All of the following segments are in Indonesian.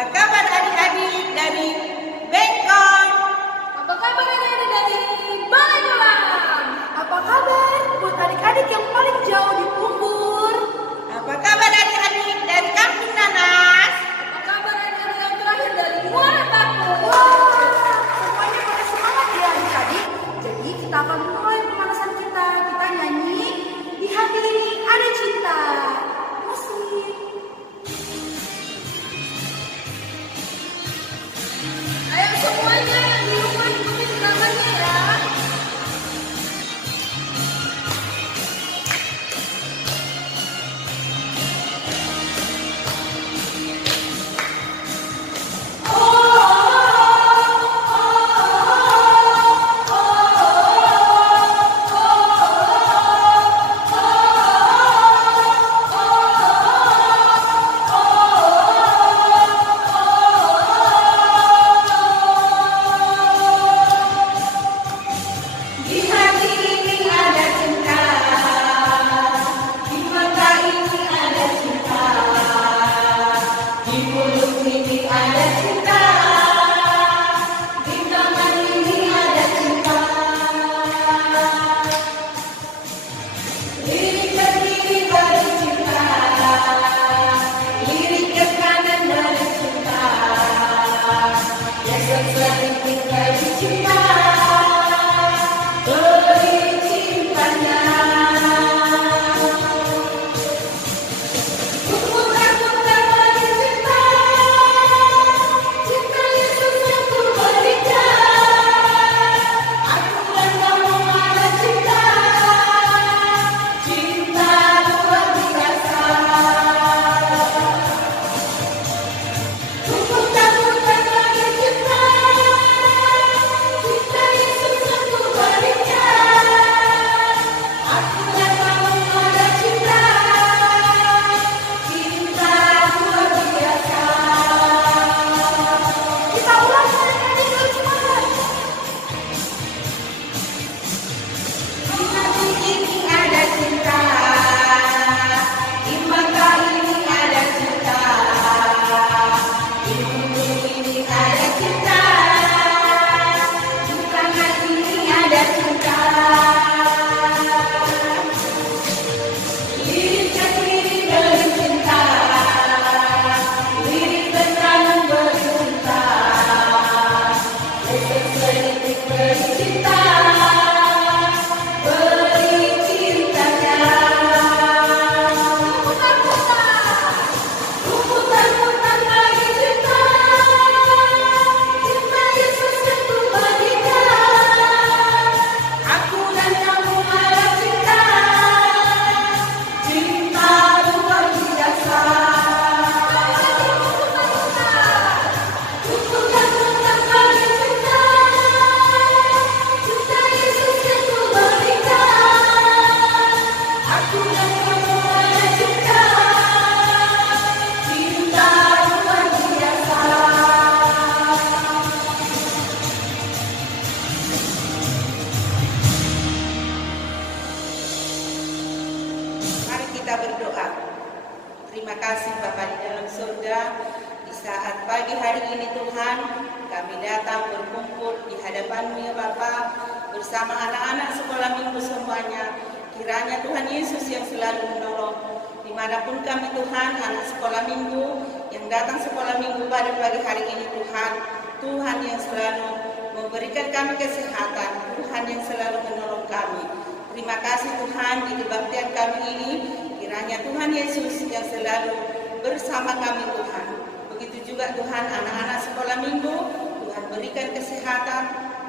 Apa kabar adik-adik dari Bengkong? Apa kabar adik-adik dari Balai Kolam? Apa kabar buat adik-adik yang paling jauh di Pumbur? Apa kabar adik-adik dari Kampung Nanas? Apa kabar adik-adik yang terakhir dari Muara Batu? Wah, semuanya pada semangat ya adik-adik. Jadi kita akan mulai pemanasan kita. Kita nyanyi Di Hati Ini Ada Cinta. Musik. Ayo semuanya di rumah ikutin namanya ya. Terima kasih Bapa di dalam surga. Di saat pagi hari ini Tuhan, kami datang berkumpul di hadapan-Mu ya Bapa, bersama anak-anak sekolah minggu semuanya. Kiranya Tuhan Yesus yang selalu menolong. Dimanapun kami Tuhan, anak sekolah minggu yang datang sekolah minggu pada pagi hari ini Tuhan, Tuhan yang selalu memberikan kami kesehatan, Tuhan yang selalu menolong kami. Terima kasih Tuhan di kebaktian kami ini. Kiranya Tuhan Yesus yang selalu bersama kami Tuhan. Begitu juga Tuhan anak-anak sekolah minggu, Tuhan berikan kesehatan,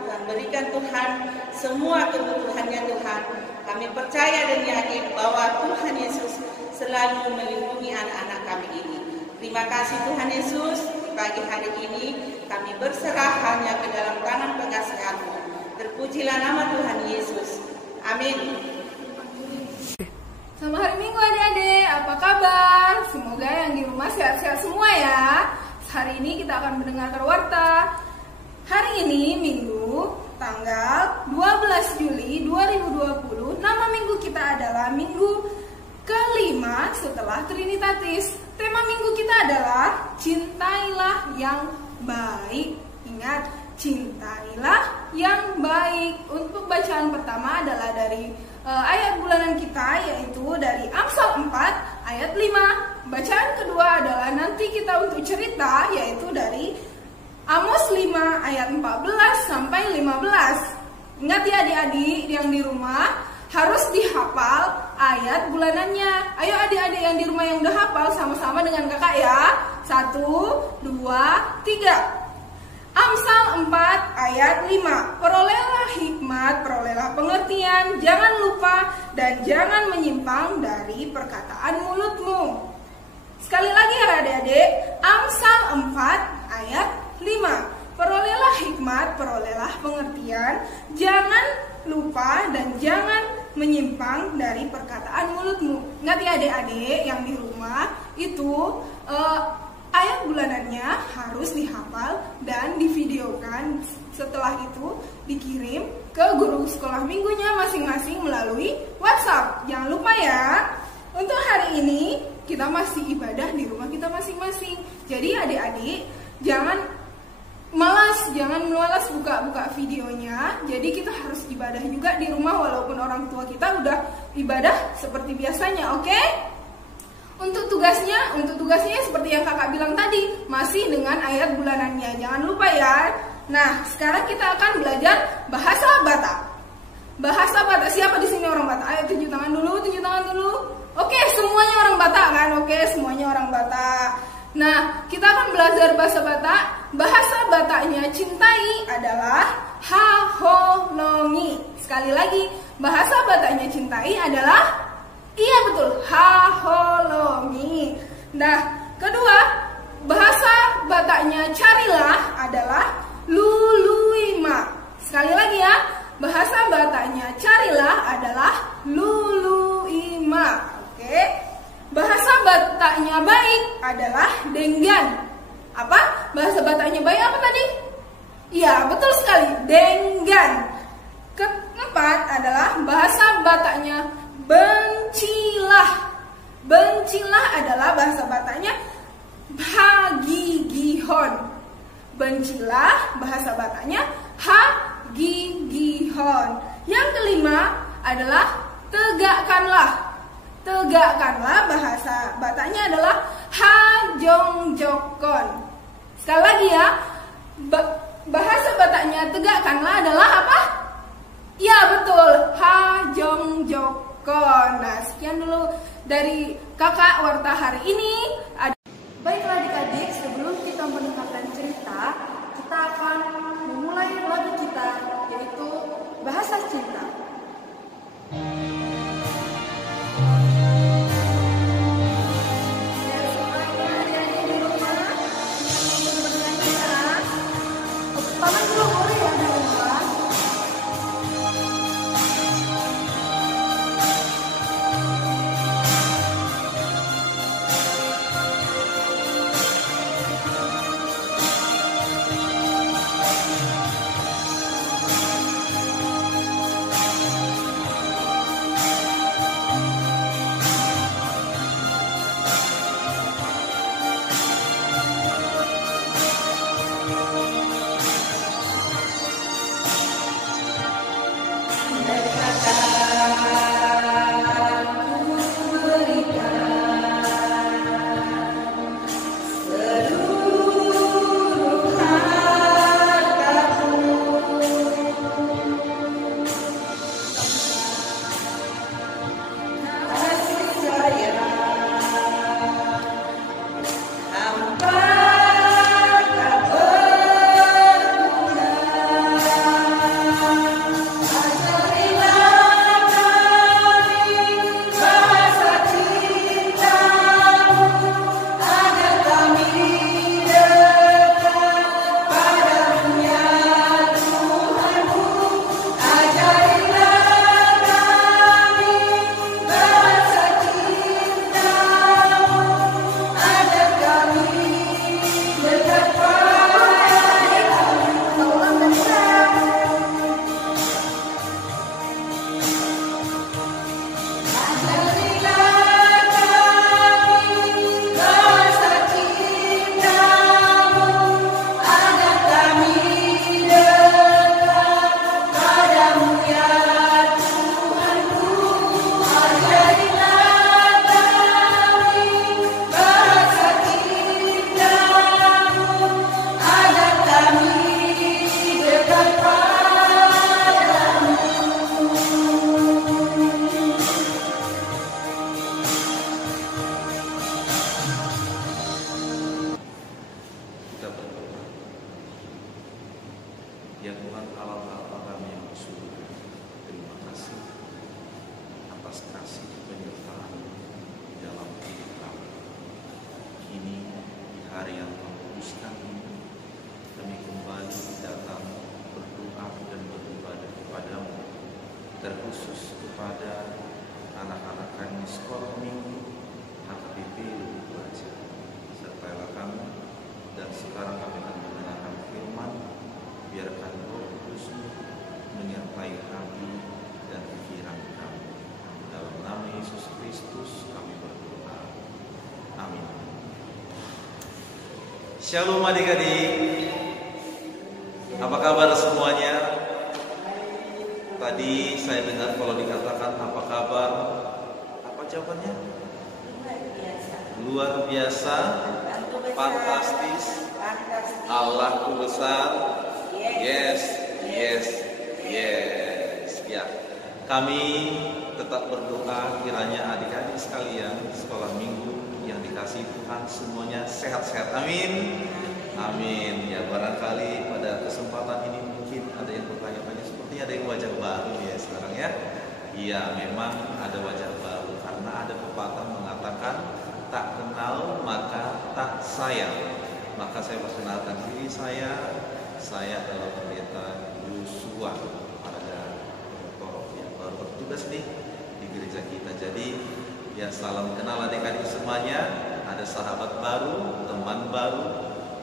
Tuhan berikan Tuhan semua kebutuhannya Tuhan. Kami percaya dan yakin bahwa Tuhan Yesus selalu melindungi anak-anak kami ini. Terima kasih Tuhan Yesus, di pagi hari ini kami berserah hanya ke dalam tangan pengasihan-Mu. Terpujilah nama Tuhan Yesus. Amin. Selamat hari Minggu adik-adik, apa kabar? Semoga yang di rumah sehat-sehat semua ya. Hari ini kita akan mendengarkan warta. Hari ini Minggu, tanggal 12 Juli 2020. Nama minggu kita adalah Minggu kelima setelah Trinitatis. Tema minggu kita adalah cintailah yang baik. Ingat, cintailah yang baik. Untuk bacaan pertama adalah dari ayat bulanan kita, yaitu dari Amsal 4 ayat 5. Bacaan kedua adalah nanti kita untuk cerita, yaitu dari Amos 5 ayat 14 sampai 15. Ingat ya adik-adik yang di rumah, harus dihafal ayat bulanannya. Ayo adik-adik yang di rumah yang udah hafal, sama-sama dengan kakak ya. 1, 2, 3. Amsal 4 ayat 5. Perolehlah hikmat, perolehlah pengertian, jangan lupa dan jangan menyimpang dari perkataan mulutmu. Sekali lagi ya adik-adik, Amsal 4 ayat 5. Perolehlah hikmat, perolehlah pengertian, jangan lupa dan jangan menyimpang dari perkataan mulutmu. Ingat ya adik-adik yang di rumah, itu ayat bulanannya harus dihafal dan divideokan. Setelah itu dikirim ke guru sekolah minggunya masing-masing melalui WhatsApp. Jangan lupa ya. Untuk hari ini kita masih ibadah di rumah kita masing-masing. Jadi adik-adik jangan malas buka-buka videonya. Jadi kita harus ibadah juga di rumah walaupun orang tua kita udah ibadah seperti biasanya, oke? Untuk tugasnya seperti yang kakak bilang tadi, masih dengan ayat bulanannya. Jangan lupa ya. Nah, sekarang kita akan belajar bahasa Batak. Bahasa Batak, siapa di sini orang Batak? Ayo tunjuk tangan dulu. Oke, semuanya orang Batak kan? Oke, semuanya orang Batak. Nah, kita akan belajar bahasa Batak. Bahasa Bataknya cintai adalah haholongi. Sekali lagi, bahasa Bataknya cintai adalah, iya betul, haholongi. Nah, kedua, bahasa Bataknya carilah adalah luluima. Sekali lagi ya, bahasa Bataknya carilah adalah luluima. Oke. Bahasa Bataknya baik adalah denggan. Apa? Bahasa Bataknya baik apa tadi? Iya, betul sekali, denggan. Keempat adalah bahasa Bataknya bencilah. Bencilah adalah bahasa Bataknya hagigihon. Bencilah bahasa Bataknya hagigihon. Yang kelima adalah tegakkanlah. Tegakkanlah bahasa Bataknya adalah hajongjokon. Sekali lagi ya, bahasa Bataknya tegakkanlah adalah apa? Ya betul, hajongjokon. Nah, sekian dulu dari kakak Warta hari ini. Baiklah adik-adik, sebelum kita mendengarkan cerita, kita akan memulai lagu kita, yaitu Bahasa Cinta. Paman dulu boleh ya di rumah. Ya Tuhan Allah Bapa kami yang di surga, terima kasih atas kasih penyertaan dalam hidup kami. Kini di hari yang mengkuduskan ini, kami kembali datang berdoa dan beribadah kepadamu, terkhusus kepada anak-anak kami sekolah minggu HKBP Lubuk Baca. Sertailah kami, dan sekarang kami akan mendengarkan firman. Biarkan Roh Kudus menyertai hati dan pikiran kami. Dalam nama Yesus Kristus kami berdoa. Amin. Shalom adik-adik. Apa kabar semuanya? Tadi saya dengar kalau dikatakan apa kabar, apa jawabannya? Luar biasa, fantastis, Allahku besar. Yes. Ya, kami tetap berdoa kiranya adik-adik sekalian sekolah minggu yang dikasihi Tuhan semuanya sehat-sehat. Amin. Amin. Ya, barangkali pada kesempatan ini mungkin ada yang bertanya-tanya, sepertinya ada yang wajah baru ya sekarang ya. Iya, memang ada wajah baru karena ada pepatah mengatakan tak kenal maka tak sayang. Maka saya perkenalkan diri saya adalah pendeta Yosua Paraga Toro yang baru bertugas nih di gereja kita. Jadi ya, salam kenal adik-adik semuanya. Ada sahabat baru, teman baru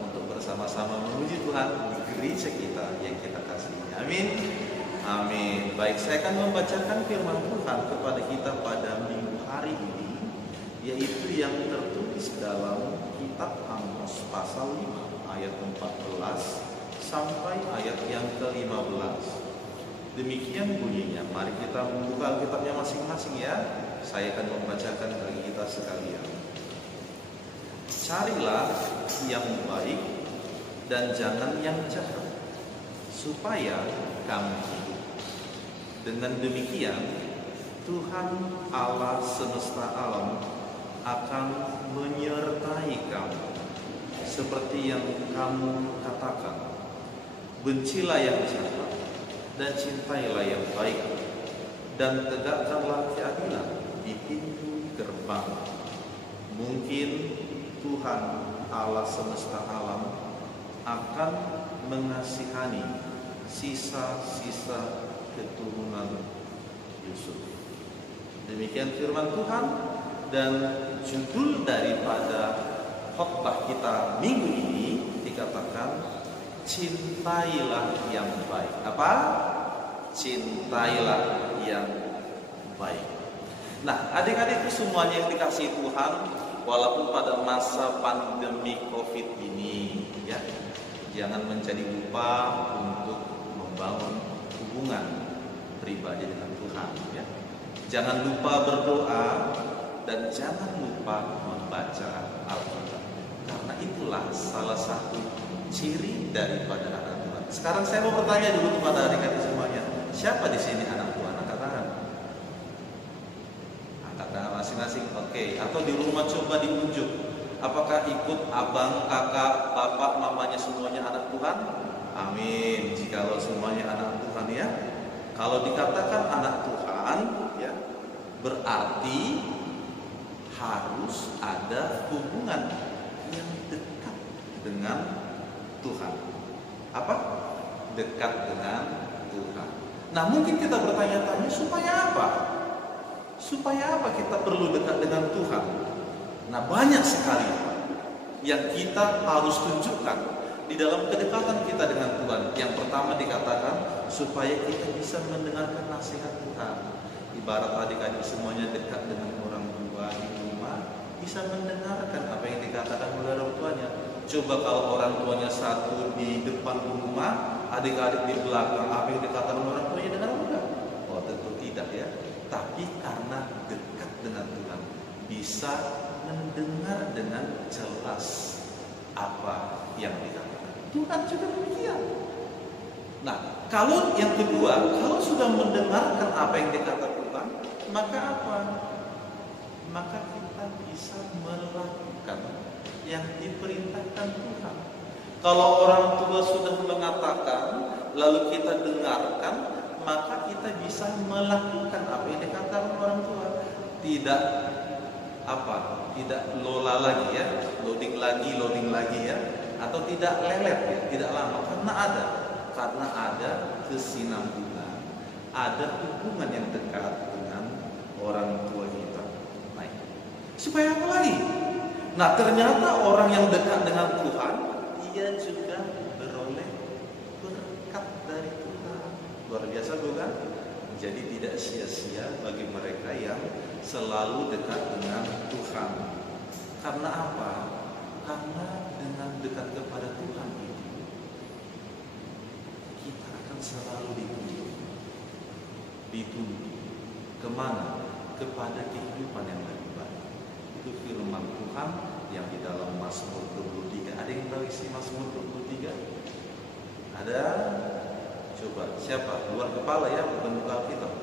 untuk bersama-sama memuji Tuhan di gereja kita yang kita kasihi. Amin. Amin. Baik, saya akan membacakan firman Tuhan kepada kita pada minggu hari ini, yaitu yang tertulis dalam kitab Amos pasal 5 ayat 14 sampai ayat yang ke-15. Demikian bunyinya. Mari kita membuka Alkitabnya masing-masing ya. Saya akan membacakan bagi kita sekalian. Carilah yang baik dan jangan yang jahat, supaya kamu hidup. Dengan demikian, Tuhan Allah semesta alam akan menyertai kamu, seperti yang kamu katakan. Bencilah yang jahat dan cintailah yang baik, dan tegakkanlah keadilan di pintu gerbang. Mungkin Tuhan Allah semesta alam akan mengasihani sisa-sisa keturunan Yusuf. Demikian firman Tuhan, dan judul daripada khotbah kita minggu ini dikatakan cintailah yang baik. Apa? Cintailah yang baik. Nah, adik-adikku semuanya yang dikasihi Tuhan, walaupun pada masa pandemi COVID ini, ya, jangan menjadi lupa untuk membangun hubungan pribadi dengan Tuhan. Ya. Jangan lupa berdoa dan jangan lupa membaca Alkitab. Karena itulah salah satu ciri daripada anak Tuhan. Sekarang saya mau bertanya dulu kepada adik-adik semuanya, siapa di sini anak Tuhan? Angkat tangan. Angkat tangan masing-masing. Oke. Atau di rumah coba diunjuk. Apakah ikut abang, kakak, bapak, mamanya semuanya anak Tuhan? Amin. Jikalau semuanya anak Tuhan ya. Kalau dikatakan anak Tuhan, ya, berarti harus ada hubungan yang dekat dengan Tuhan. Apa? Dekat dengan Tuhan. Nah, mungkin kita bertanya-tanya, supaya apa? Supaya apa kita perlu dekat dengan Tuhan? Nah, banyak sekali yang kita harus tunjukkan di dalam kedekatan kita dengan Tuhan. Yang pertama dikatakan supaya kita bisa mendengarkan nasihat Tuhan. Ibarat adik-adik semuanya dekat dengan orang tua di rumah, bisa mendengarkan apa yang dikatakan oleh orang tuanya. Coba kalau orang tuanya satu di depan rumah, adik-adik di belakang, apa yang dikatakan orang tuanya dengar enggak? Oh, tentu tidak ya. Tapi karena dekat dengan Tuhan, bisa mendengar dengan jelas apa yang dikatakan. Tuhan juga demikian. Nah, kalau yang kedua, kalau sudah mendengarkan apa yang dikatakan Tuhan, maka apa? Maka kita bisa melakukan yang diperintahkan Tuhan. Kalau orang tua sudah mengatakan lalu kita dengarkan, maka kita bisa melakukan apa yang dikatakan orang tua. Tidak tidak lola lagi ya, loading lagi ya, atau tidak lelet ya, tidak lama, karena ada kesinambungan, ada hubungan yang dekat dengan orang tua kita. Nah, supaya apa lagi? Nah, ternyata orang yang dekat dengan Tuhan, dia juga beroleh berkat dari Tuhan. Luar biasa bukan? Jadi tidak sia-sia bagi mereka yang selalu dekat dengan Tuhan. Karena apa? Karena dengan dekat kepada Tuhan itu, kita akan selalu dituntun. Kemana? Kepada kehidupan yang lebih baik. Itu firman Tuhan yang di dalam Mazmur 23. Ada yang tahu isi Mazmur 23? Ada? Coba, siapa? Luar kepala ya, bukan buka Alkitab.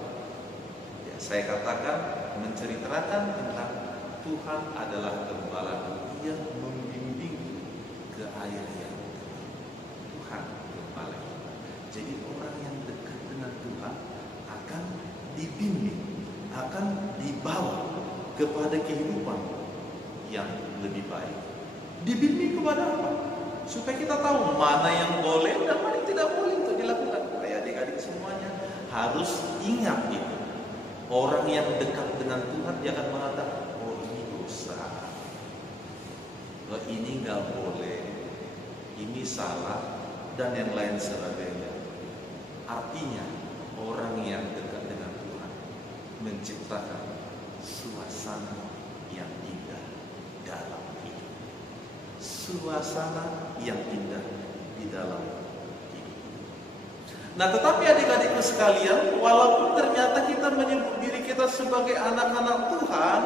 Ya, saya katakan menceritakan tentang Tuhan adalah gembalaku, Dia membimbing ke air yang tenang. Tuhan gembala kita. Jadi orang yang dekat dengan Tuhan akan dibimbing, akan dibawa kepada kehidupan yang lebih baik. Dibimbing kepada apa? Supaya kita tahu mana yang boleh dan mana yang tidak boleh untuk dilakukan. Adik-adik semuanya harus ingat itu. Orang yang dekat dengan Tuhan, dia akan mengatakan, oh ini dosa, oh ini nggak boleh, ini salah, dan yang lain sebagainya. Artinya orang yang dekat dengan Tuhan menciptakan suasana yang indah dalam hidup, suasana yang indah di dalam hidup. Nah, tetapi adik-adikku sekalian, walaupun ternyata kita menyebut diri kita sebagai anak-anak Tuhan,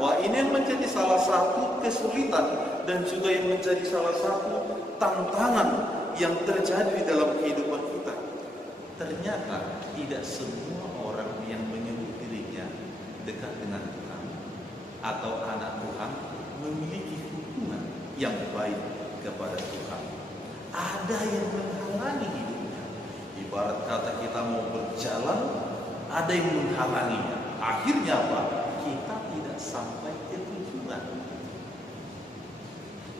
wah ini yang menjadi salah satu kesulitan dan juga yang menjadi salah satu tantangan yang terjadi di dalam kehidupan kita. Ternyata tidak semua orang yang menyebut dirinya dekat dengan Tuhan atau anak Tuhan memiliki hubungan yang baik kepada Tuhan. Ada yang menghalangi hidupnya. Ibarat kata kita mau berjalan, ada yang menghalanginya. Akhirnya apa? Kita tidak sampai ke tujuan.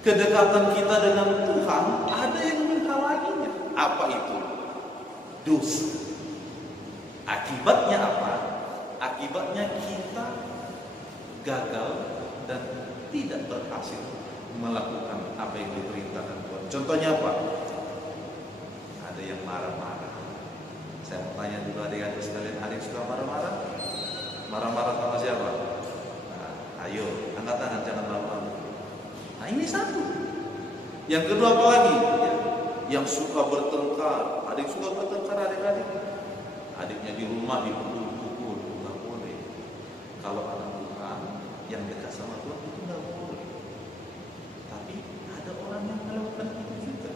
Kedekatan kita dengan Tuhan, ada yang menghalanginya. Apa itu? Dosa. Akibatnya apa? Akibatnya kita gagal dan tidak berhasil melakukan apa yang diperintahkan Tuhan. Contohnya apa? Ada yang marah-marah. Saya mau tanya dulu adik-adik sekalian, ada yang suka marah-marah? Marah-marah sama siapa? Nah, ayo, angkat tangan, jangan malu-malu. Nah, ini satu. Yang kedua apa lagi? Yang suka bertengkar. Ada yang suka bertengkar adik-adik. Adiknya di rumah dipukul-pukul, nggak boleh. Kalau anak Tuhan yang dekat sama Tuhan itu nggak boleh. Tapi ada orang yang melakukan itu juga.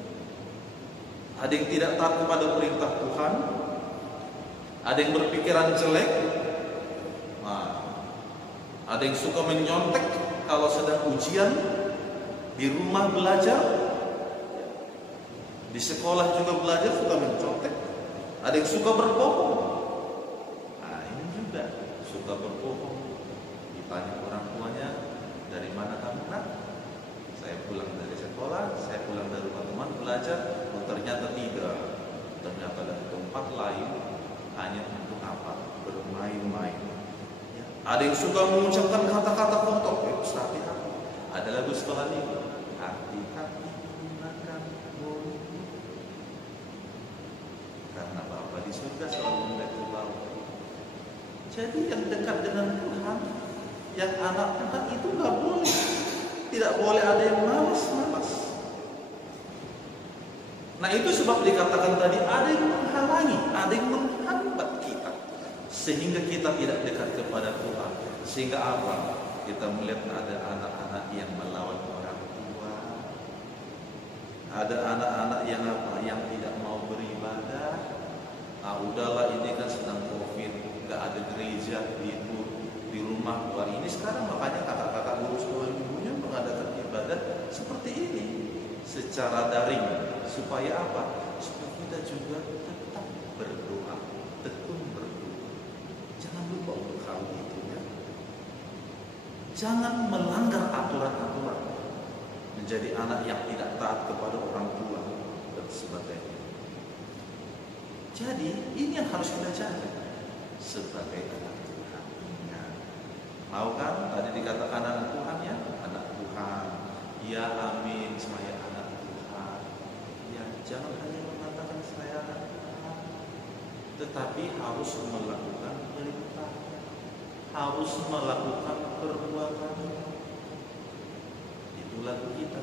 Ada yang tidak taat kepada perintah Tuhan. Ada yang berpikiran jelek. Nah, ada yang suka menyontek kalau sedang ujian. Di rumah belajar, di sekolah juga belajar suka mencontek. Ada yang suka berbohong. Nah, ini juga suka berbohong. Ditanya orang tuanya, dari mana kamu nak? Saya pulang dari sekolah, saya pulang dari rumah teman belajar. Oh, ternyata tidak. Ternyata dari tempat lain. Hanya untuk apa? Bermain-main. Ya. Ada yang suka mengucapkan kata-kata kotor. Hati-hati. Ada lagu sekolah ini. Hati-hati gunakan mulut. Karena Bapa di surga selalu melihat bawah. Jadi yang dekat dengan Tuhan, yang anak Tuhan itu nggak boleh. Tidak boleh ada yang malas-malas. Nah, itu sebab dikatakan tadi ada yang menghalangi, ada yang menghambat kita, sehingga kita tidak dekat kepada Tuhan. Sehingga apa? Kita melihat ada anak-anak yang melawan orang tua, ada anak-anak yang apa? Yang tidak mau beribadah. Ah, udahlah, ini kan sedang COVID, nggak ada gereja di rumah. Wah, ini sekarang makanya kakak-kakak guru sekolah minggunya mengadakan ibadah seperti ini secara daring. Supaya apa? Supaya kita juga berdoa, tekun berdoa. Jangan lupa untuk hal itu ya. Jangan melanggar aturan-aturan, menjadi anak yang tidak taat kepada orang tua dan sebagainya. Jadi ini yang harus kita jaga sebagai anak Tuhan. Mau kan tadi dikatakan anak Tuhan ya, anak Tuhan. Ya amin, saya anak Tuhan. Ya jangan hanya mengatakan saya anak Tuhan, tetapi harus melakukan perintah, harus melakukan perbuatan. Itu lagu kita.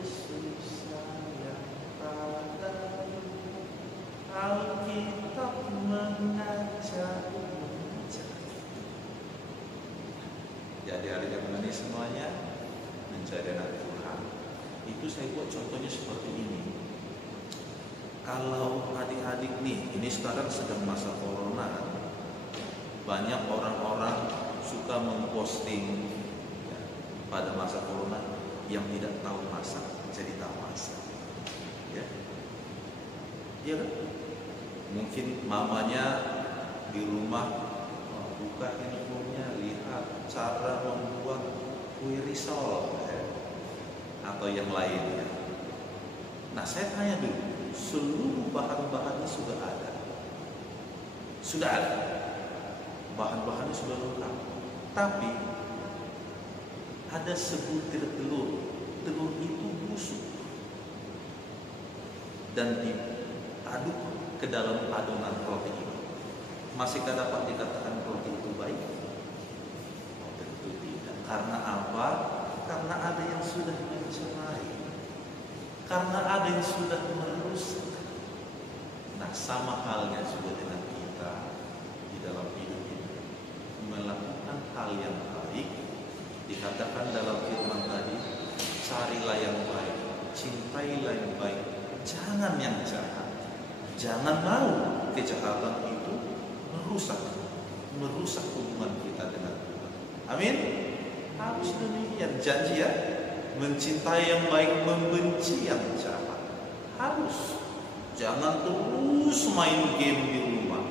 Yesus sayang padamu, Alkitab mengajar. Jadi adik-adik ini semuanya menjadi anak Tuhan. Itu saya buat contohnya seperti ini. Kalau adik-adik nih, ini sekarang sedang masa corona, banyak orang-orang suka memposting ya, pada masa corona yang tidak tahu masak jadi tahu masak. Ya, iya kan? Mungkin mamanya di rumah buka handphonenya, lihat cara membuat kue risol atau yang lainnya. Nah saya tanya dulu, seluruh bahan-bahannya sudah ada? Sudah ada, bahan-bahannya sudah lengkap. Tapi ada sebutir telur, telur itu busuk dan diaduk ke dalam adonan roti itu. Masihkah dapat dikatakan roti itu baik? Oh, tentu tidak. Karena apa? Karena ada yang sudah mencemari, karena ada yang sudah merusak. Nah, sama halnya juga dengan kita di dalam hidup ini, melakukan hal yang baik. Dikatakan dalam firman tadi, carilah yang baik, cintailah yang baik, jangan yang jahat. Jangan mau kejahatan itu merusak hubungan kita dengan Tuhan. Amin. Harus demikian, janji ya. Mencintai yang baik, membenci yang jahat. Harus. Jangan terus main game di rumah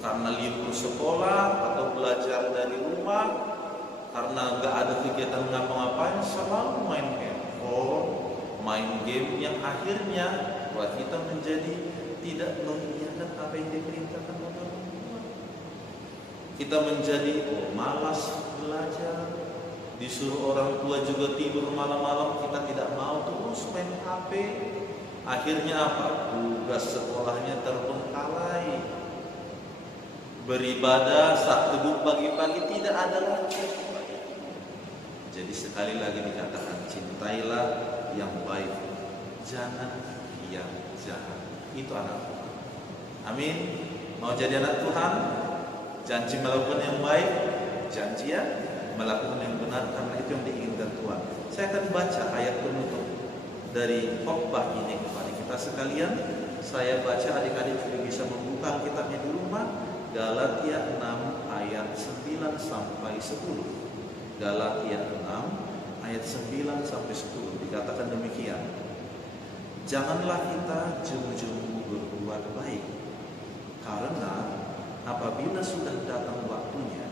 karena libur sekolah atau belajar dari rumah, karena nggak ada kegiatan ngapa-ngapain, selalu main handphone, main game yang akhirnya buat kita menjadi tidak mengerjakan apa yang diperintahkan oleh orang tua. Kita menjadi malas belajar, disuruh orang tua juga tidur malam-malam, kita tidak mau, terus main HP. Akhirnya apa? Tugas sekolahnya terbengkalai. Beribadah saat teduh pagi-pagi tidak ada lagi. Jadi sekali lagi dikatakan, cintailah yang baik, jangan yang jahat. Itu anak Tuhan. Amin. Mau jadi anak Tuhan, janji melakukan yang baik, janji ya melakukan yang benar, karena itu yang diinginkan Tuhan. Saya akan baca ayat penutup dari khotbah ini kepada kita sekalian. Saya baca, adik-adik juga bisa membuka kitabnya di rumah. Galatia 6 ayat 9 sampai 10. Galatia 6 ayat 9 sampai 10 dikatakan demikian. Janganlah kita jemu-jemu berbuat baik, karena apabila sudah datang waktunya,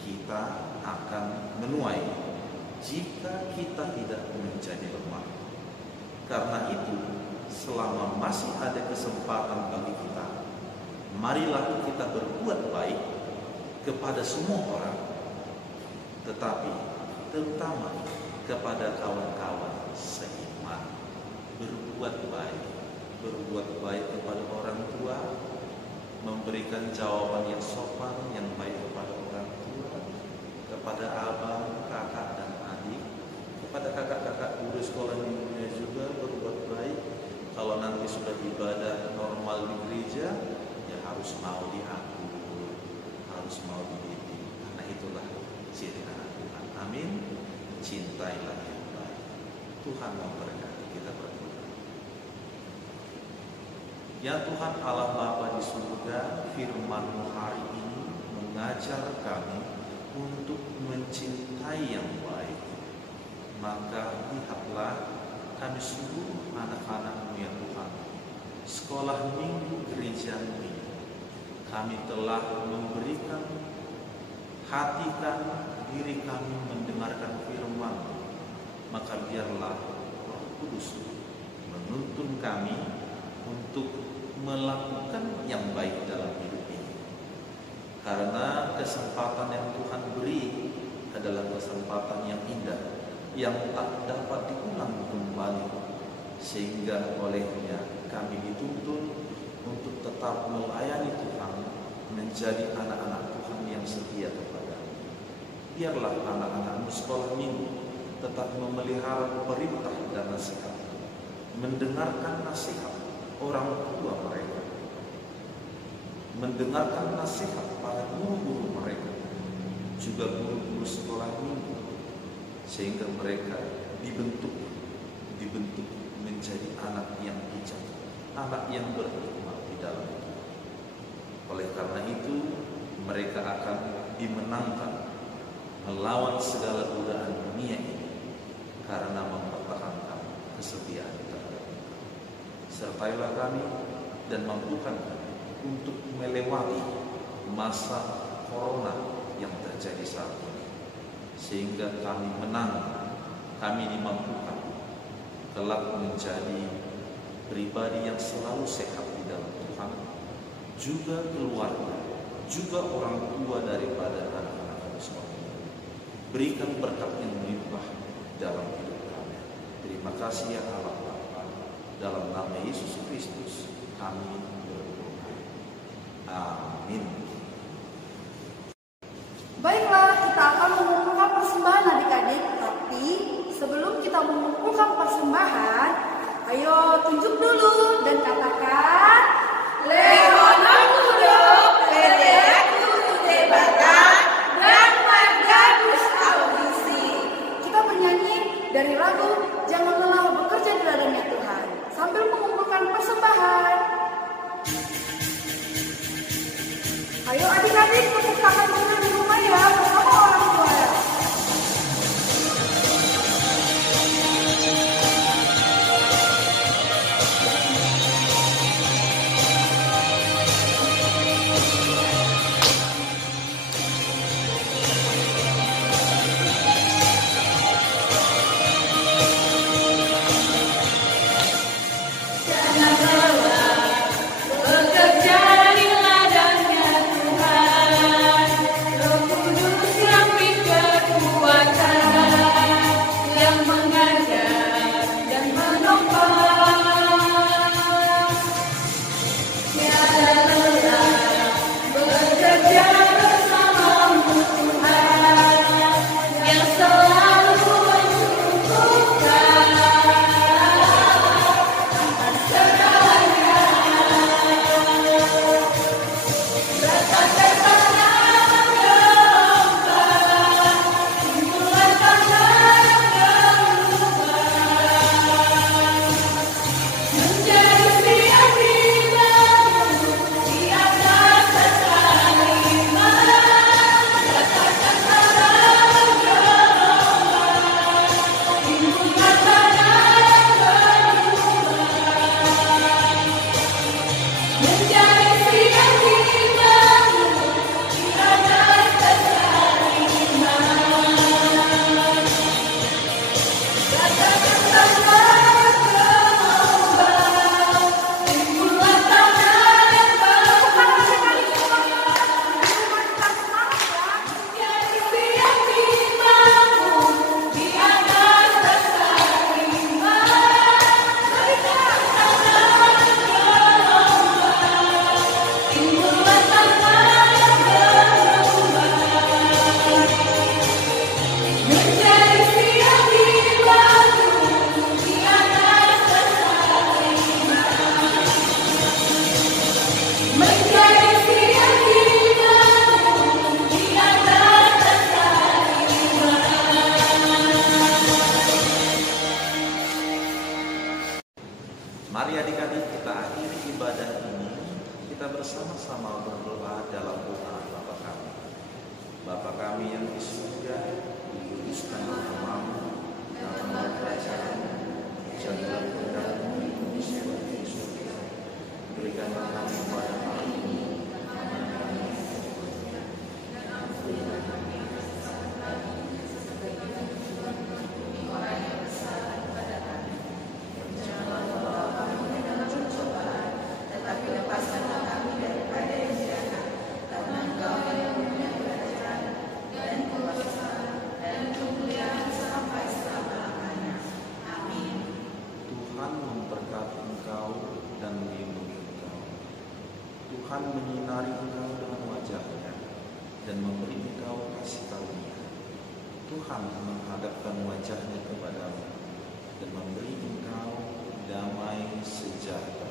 kita akan menuai jika kita tidak menjadi lemah. Karena itu, selama masih ada kesempatan bagi kita, marilah kita berbuat baik kepada semua orang, tetapi terutama kepada kawan-kawan seiman. Berbuat baik kepada orang tua, memberikan jawaban yang sopan, yang baik kepada orang tua, kepada abang, kakak dan adik, kepada kakak-kakak guru sekolah minggunya juga berbuat baik. Kalau nanti sudah ibadah normal di gereja, ya harus mau diatur, harus mau dididik. Karena itulah ciri anak Tuhan. Amin. Cintailah yang baik. Tuhan memberkati kita berdua. Ya Tuhan Allah Bapa di surga, firman-Mu hari ini mengajar kami untuk mencintai yang baik. Maka lihatlah kami seluruh anak-anak-Mu ya Tuhan, sekolah minggu gereja ini kami telah memberikan hati kami, diri kami mendengarkan firman, maka biarlah Roh Kudus menuntun kami untuk melakukan yang baik dalam hidup ini. Karena kesempatan yang Tuhan beri adalah kesempatan yang indah, yang tak dapat diulang kembali, sehingga olehnya kami dituntun untuk tetap melayani Tuhan, menjadi anak-anak Tuhan yang setia kepada-Nya. Biarlah anak-anakmu sekolah minggu tetap memelihara perintah dan nasihat, mendengarkan nasihat orang tua mereka, mendengarkan nasihat para guru-guru mereka, juga guru-guru sekolah minggu, sehingga mereka dibentuk menjadi anak yang bijak, anak yang berhikmat di dalam itu. Oleh karena itu, mereka akan dimenangkan melawan segala godaan dunia ini karena mempertahankan kesetiaan terhadap Tuhan. Sertailah kami dan mampukan kami untuk melewati masa corona yang terjadi saat ini, sehingga kami menang, kami dimampukan kelak menjadi pribadi yang selalu sehat di dalam Tuhan, juga keluarga, juga orang tua daripada anak-anak kami semua. Berikan berkat yang melimpah dalam hidup kami. Terima kasih ya Allah Bapa, dalam nama Yesus Kristus kami berdoa. Amin. Baiklah, kita akan mengumpulkan persembahan adik-adik. Tapi sebelum kita mengumpulkan persembahan, ayo tunjuk dulu dan katakan Lehonon Kudo, Ledeku Tudebatan, dan Margadus Audisi. Kita bernyanyi dari lagu Jangan Lelah Bekerja di Ladangnya Tuhan sambil mengumpulkan persembahan. Ayo adik-adik, tepuk tangan dulu di rumah ya bersama orang tua. Bekerja di ladangnya Tuhan, Roh Kudus yang Mari adik-adik kita akhiri ibadah ini, kita bersama-sama berdoa dalam doa Bapa kami. Bapa kami yang di surga, dikuduskan namamu, nama kerajaanmu, jadilah kehendakmu di surga. Berikanlah kami pada hari ini makanan Tuhan menyinari engkau dengan wajah-Nya dan memberi engkau kasih karunia. Tuhan menghadapkan wajah-Nya kepadamu dan memberi engkau damai sejahtera.